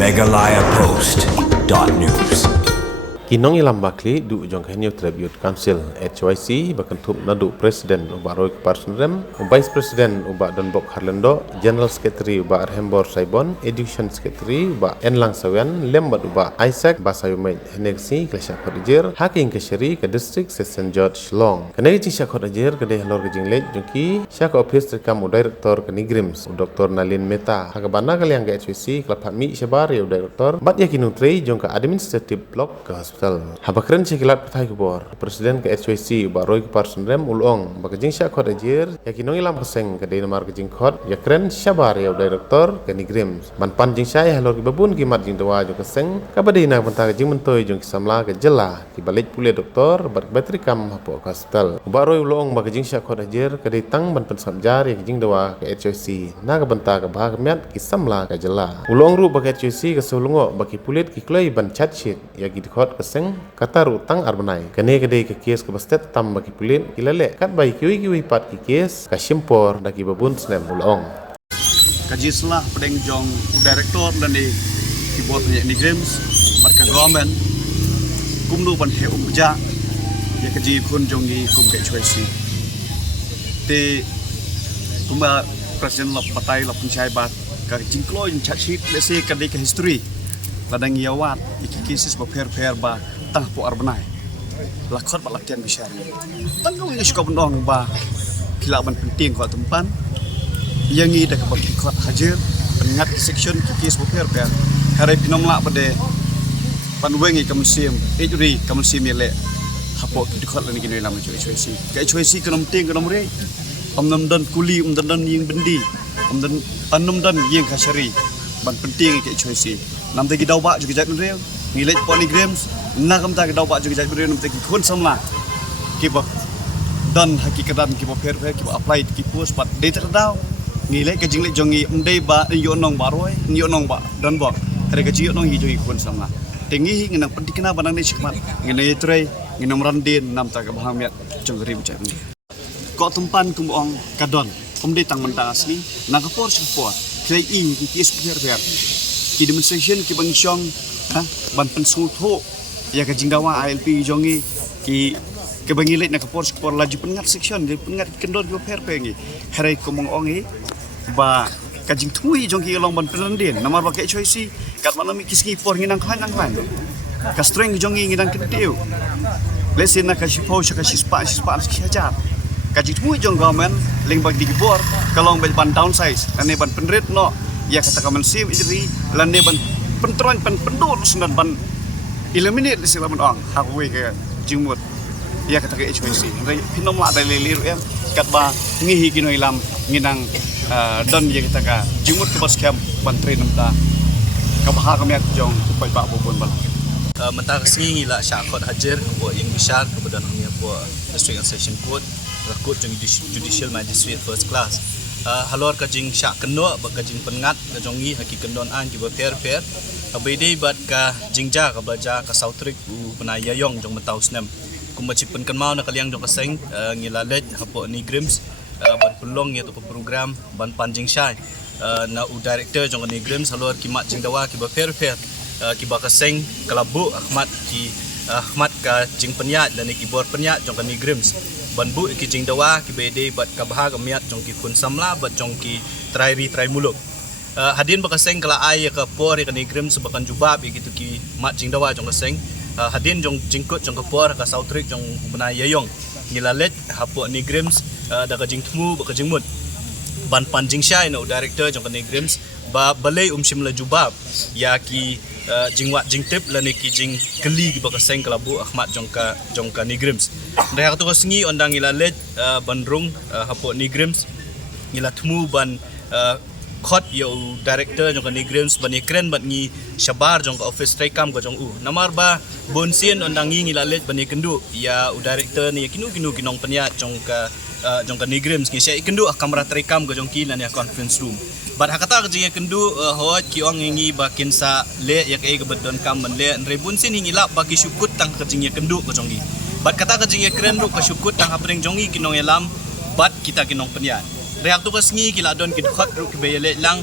megalayapost.news. Kinong ilam bakli du jong New Tribute Council HYC bakentup nadu Presiden uba Roy Parsonrem, Vice President uba Donbok Harlendo, General Secretary uba Arhembor Saibon, Education Secretary uba Enlang Sawian, Lembat uba Isaac Basayumay Henegsi Klesha Kodijir, Haking Kesheri ke District St. George Long. Kenegi Syak Kodijir ke Halor Gejing Late jongki Syak Office Rekam Director ke Nigrims Dr. Nalin Meta. Hagabana kaliang ke HYC kelap mi Syabar ya Director, bat yakinung trei jong ke Administrative Block ke Hospital. Habakren sikilat patai kubor Presiden ke HYC uba Roy Parsonrem ulong bakajing Syak Kodijir yakinong ilam keseng ke Denmark kejing Kod yakren Syabar ya Director ke Nigrims. Manpan jing syai halor ki babun ki mat jing dawa jong keseng kabadina pentang kejing mentoy jong kisamla ke jela ki balik pulih doktor bat bateri kam hapo ke hospital. Uba Roy ulong bakajing Syak Kodijir ke ditang ban pensabjar ya kejing dawa ke HYC na ke benta ke bahag miat kisamla ke jela. Ulong ru bak HYC ke sulungo baki pulit ki kloi ban chat sheet ya ki Kod keseng kata rutang arbanai kene kedai ke kes ke bastet tam bagi pulit kilale kat bai kiwi pat ki kes ka simpor daki babun snem ulong kaji selah pedeng jong director dan di keyboard ni games marka government kumdu ban he umja ya kaji kun jong ni kum ke choisi te kuma presiden la patai la punchai bat ka jingklo in chat sheet lese kadai ke history ladang yawat iki kisis ba per ba tang po arbanai lakot ba latihan bisyari tanggung ini suka bendong ba kilaban penting ko tempan yang ini dak bagi kot hadir pengat section kikis ba per hari pinomla pada panwengi kamusim ejuri kamusim yele hapo kidikot lani gini lam choisi kai choisi kenom ting kenom re omnam dan kuli omnam dan yang bendi omnam anum dan yang kasari ban penting kai choisi nam tegi dau ba juga jat real ngilej poni games na kam ta dau ba juga jat real nam tegi khon samla ki ba dan hakikatan ki ba per ki ba apply ki post pat data dau ngilej ke jingle jongi mdei ba yo nong ba roi yo nong ba dan ba hari ke jiyo nong hi jongi khon samla tengi nginang pentikna banang ni sikmat nginai trai nginam randin nam ta ka bahamiat jongri bucai ni ko tempan kumong kadon omdei tang mentang asli na ka por support klei in ki is per ki demonstration ki bangsyong ban pensul tho ya ka jingdawa ILP jongi ki ke bangilet na kapor laju pengat section di pengat kendor ki per pengi hari komong ongi ba ka jing thui jongi long ban penandin namar ba ke choisi kat malam kiski por nginang khan ka streng jongi nginang ketiu lesin na ka sipo ka sispa ki hajar ka jing thui jong government ling bag di bor kalong ban downsize ane ban penret no ya kata kaman sim ijri lande ban pentron pendul sunan ban eliminate sila ban ong hakwe ke jingmut ya kata ke HYC pinom la dai liru em kat ba ngihi kino ilam nginang don ya kata ka jingmut ke bas camp ban train namta ka baha kami jong pai ba bobon bal mentang singi la syakot hajar bo yang besar kepada kami bo district and session court court judicial magistrate first class halor kajing syak keno ba kajing pengat kajongi haki kendon an ki ba per abede bat ka jingja ka baja ka sautrik u penaya yong jong mentau snem kuma cipen kenmau na kaliang jong kaseng ngilalet hapo ni grims ban pelong ya to program ban panjing syai na u director jong ni grims halor kimat jingdawa ki ba per ki ba kaseng kalabu ahmad ka jing penyat dan keyboard penyat jong ni grims banbu ki jing dawa ki bede bat ka bahag miat jong ki kun samla bat jong ki trai muluk hadin bakaseng kala ai ka por ka nigrim sebakan jubab gitu ki mat jing dawa jong kaseng hadin jong jingkut jong ka por ka sautrik jong benaya yong nilalet hapo nigrims da ka jing tmu ba ka jing mut ban panjing syai no director jong ka nigrims ba balai simla jubab ya ki jingwat jingtip lani ki jing keli ki bakaseng kalabu ahmad jongka nigrims dah tu singi ondang ilalet bandrung hapo nigrims ilatmu ban khot yo director jongka nigrims ban ikren ban ngi syabar jongka office trekam ko jong namar ba bonsin ondang ngi ilalet ban ikendu ya director ni kinu kinong penya jongka nigrims ngi syai ikendu kamera trekam ko jongki lani conference room bat hakata kejing kendu hot ki ong ngi bakin sa le yak e gebedon kam men le rebun sin hingi lap bagi syukut tang kejing kendu ko jongi bat kata kejing kren ru ka syukut tang hapring jongi kinong elam bat kita kinong penyan reak tu kasngi kila don ki khot ru ki bele lang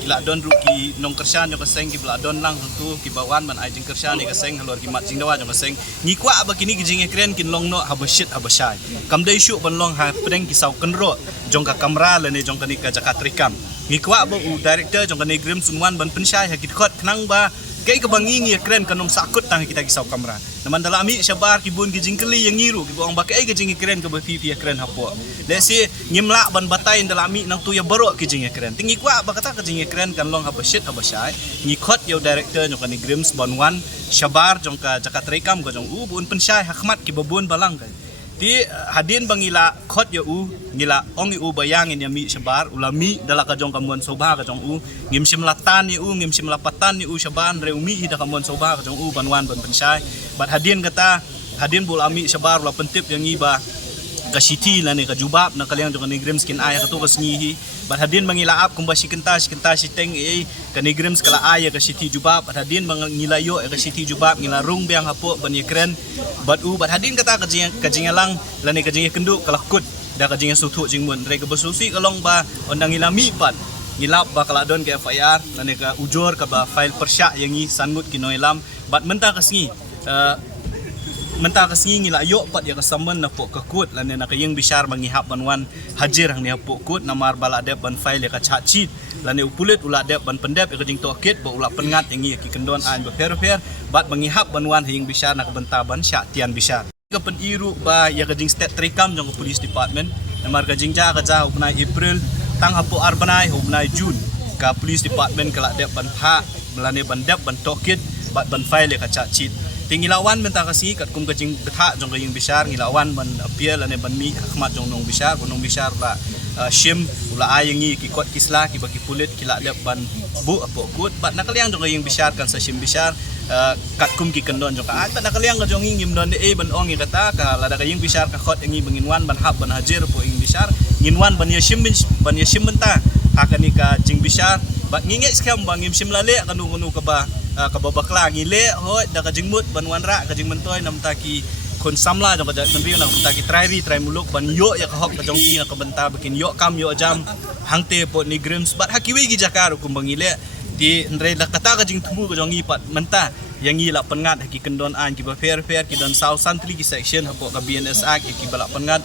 kila don ru ki nong kersan jo kaseng ki bla don lang tu ki bawan man ai jing kersan ni kaseng halor ki mat jing dawa jo kaseng ni kwa ba kini ki jing ekren kin long no habashit habashai kam dai shu ban long ha preng ki sau kenro jong ka kamera le ni jong ka ni ka jakat rikam ni kwa ba u director jong ka ni grim sunwan ban pensyai ha ki khot knang ba kai ka bangi ngi ekren kanong sakut tang kita ki sau kamera naman dalami syabar ki bun ki jing keli yang ngiru ki bong ba kai ka jing ekren ka ba fi ekren hapo le si ngimla ban batai dalami nang tu ya baro ki jing ekren tingi kwa ba kata ka jing ekren kan long habashit habashai ni khot yo director jong ka ni grims bonwan syabar jong ka jakat rekam ko jong u bun pensyai hakmat ki babun balang kai ti hadin bangila khot yo u ngila ongi u bayangin ya mi syabar ulami dala ka jong kamuan soba ka jong u ngim simlatan ni u ngim simlapatan ni u syaban re umi hida kamuan soba ka jong u banwan ban pensyai bat hadin kata hadin bul ami syabar ula pentip yang iba ka city la ni ka jubab na kaliang jong ni grims kin aya ka tu ka sngihi bat hadin mangila ap kumba si kentas si teng ka ni grims kala aya ka city jubab bat hadin mangila yo ka city jubab ngila rung biang hapo ban ekren bat hadin kata ka jingalang la ni ka jing kendu kala kut da ka jing sutu jing mun re ka basusi kalong ba ondang ilami pat ngilap ba kala don ke FIR la ni ka ujor ka ba file persya yang i sangut kinoilam bat menta ka sngi mentah kasing ngila yo pat ya kasaman na po kakut lan na kayeng bisyar mangihap banwan hajir hang ni po kut namar bala dep ban file ka chachit lan ni upulit ula dep ban pendep ka jing tokit ba ula pengat yang ki kendon an ba fer bat mangihap banwan hing bisyar na kabentaban sya tian bisyar ka pen iru ba ya ka jing state trikam jong police department namar ka jing ja ubnai April tang hapo arbanai ubnai June ka police department kala dep ban ha belane ban dep ban tokit bat ban file ka chachit tingilawan mentah kasi kat kum kajing betha jong kayeng bisyar ngilawan ban appeal ane ban mi hakmat jong nong bisyar la shim ula ayengi ki kot kisla ki bagi pulit kila lep ban bu apo kut bat nakaliang jong kayeng bisyar kan sa shim bisyar kat kum ki kendon jong ka bat nakaliang ka jong ngim don de ban ong kata ka lada kayeng bisyar ka khot ngi benginwan ban hab ban hajir po ing bisyar nginwan ban ya shim mentah hakani ka jing bisyar bat nginge skam bangim shim lale kanu ka ba kababakla ngile hoi da kajing mut banwan ra kajing mentoy nam taki kon samla jong ka menriu nam taki try muluk ban yo ya ka hok ka jong ki ka benta bikin yo kam yo jam hangte po ni grims bat hakiwi gi jakar kum bangile ti ndre da kata kajing tumu ka jong pat menta yang ngila pengat haki kendon an ki ba fair ki don south santri ki section hapo ka BNS ak ki balak pengat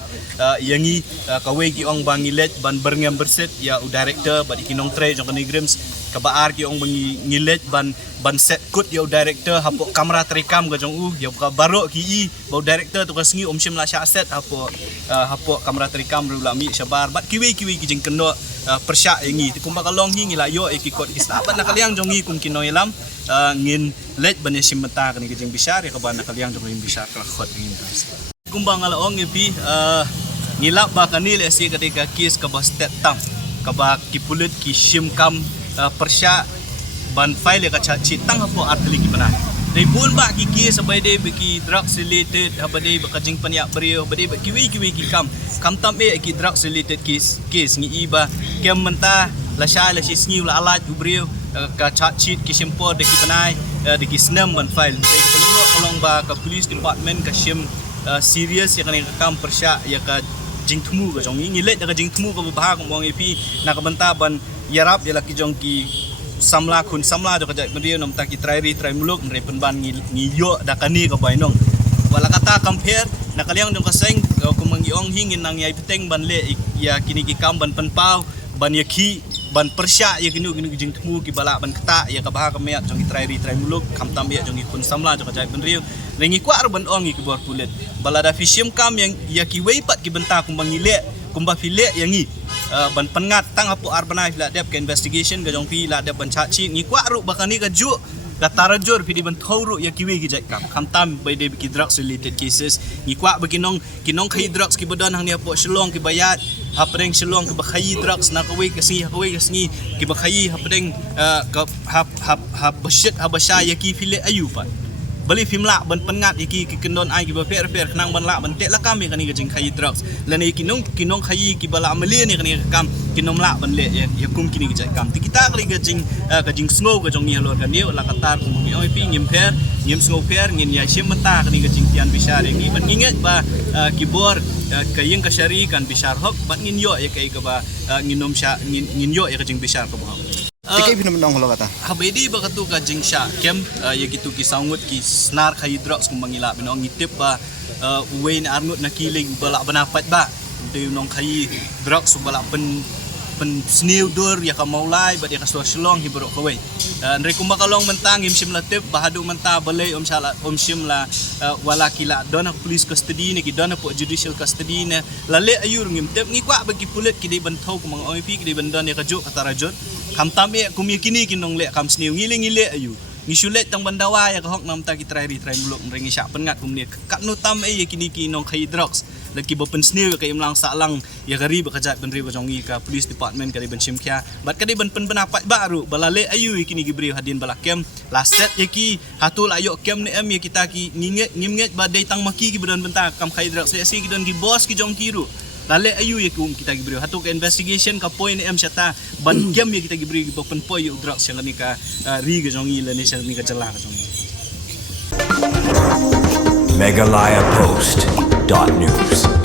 yang ngi ka we ki ong bangilet ban berngam berset ya u director bat ikinong tre jong ka ni grims kabaar ki ong ngilet ban set kut yo director hapo kamera terekam ka jong u yo ka baro ki i bau director tu ka sngi shim la sya set hapo kamera terekam ru la mi syabar bat kiwi ki jing kendo persya ngi ti kumba kalong hi ngila yo ki kot isla bat nakaliang jong ngi kum kinoilam ngin let ban shim mata ka ni jing bisyar ya ka ban nakaliang jong ngin bisyar ka khot ngin tas kumba ngala ong ngi ngilap ba kanil si ketika kis ka ba state tam ka ba ki pulit ki shim kam persya ban file ka chachit tang hapo atli ki bana dei bun ba ki sabay de ki drugs related habade ba kajing panya brio habade ba kiwi ki kam tam ki drugs related case ngi iba kem menta la sha la sisngi la alat brio ka chachit ki simpo de ki banai de ki snam ban file dei ka pelungo kolong ba ka police department ka shim serious ya kan kam persya ya ka jing thumu ka jong ngi let da ka jing thumu ka ba ko mong ipi na ka benta ban yarap ya laki jong ki samla do kajak mendio nam taki try muluk nre penban ngi yo da kani ka bainong wala kata compare nakaliang dong kaseng ko mangi ong hingin nang yai peteng ban le ya kini ki kam ban penpau ban ya ki ban persya ya kini jing temu ki bala ban kata ya ka bah ka meat jong try muluk kam tam ya jong pun samla do kajak mendio rengi kwar ban ong ki bor pulet bala da fishim kam yang ya ki wei pat ki benta ku mangi le kumba file yang ngi ban pengat tang hapo arbanai la dep ke investigation ga jong pi la dep ban chachi ngi kwa ru bakani ga ju ga tarajur pi di ban thoru ya kiwi gi jai kam tam by de ki drugs related cases ngi kwa baginong kinong khai drugs ki bodan hang ni hapo shlong ki bayat hapreng shlong ki bakhai drugs na kawi ka singi ki bakhai hapreng ka hab bashit habasha ya ki file ayupa beli film lak ban pengat iki kendon ai ki ba per kenang ban lak ban tek la kam kan ni jing khai drugs lan iki kinong khai ki bala amali ni kan kam kinom lak ban le ya kum kini ki kam ti kita kali ka jing snow ka jong ni halor kan dia la katar kum mi oi pi ngim snow per ngin ya sim mata kan ni jing tian bisar ni ban nginget ba kibor kayeng ka syari kan bisar hok ban ngin yo ya kai ka ba nginom sya ngin yo ya ka jing bisar ka ba Tikai film nong lo kata. Habedi bakatu ka jing sya kem ya gitu ki sangut ki snar khai drugs kum mangila binong ngitip ba wain arnut nakiling balak benapat ba de nong khai drugs balak pen sniu dur ya ka maulai ba dia ka selong hi berok kawai ndre kum bakalong mentang him sim latip bahadu menta balai om sim la wala kila dona police custody ni ki dona po judicial custody ne lale ayur ngim tep ngi kwa bagi pulet ki de ban thau kum mang oi pi ki de ban don ya ka juk kata rajut kam tame kum yakini ki nong le kam sniu ngile ayu ngisulet tang bandawa ya ka hok nam ta ki try muluk mrengi syak pengat kum ni kat nu tam e yakini ki nong khai drugs lagi bopen sniu ka imlang salang ya gari bakajat benri bajongi ka police department ka ben simkia bat ka ben penapat baru balale ayu kini gibri hadin balakem laset yaki hatul ayo kem ne em ya kita ki nginget ba dai tang maki ki bedan benta kam khai drugs ya si ki don ki boss ki jong kiru lale ayu ya kum kita gibri hatu ka investigation ka point em syata ban kem ya kita gibri bopen po yu drugs yang ni ka ri ga jongi le ni sya ni ka jala ka jongi Meghalaya Post.news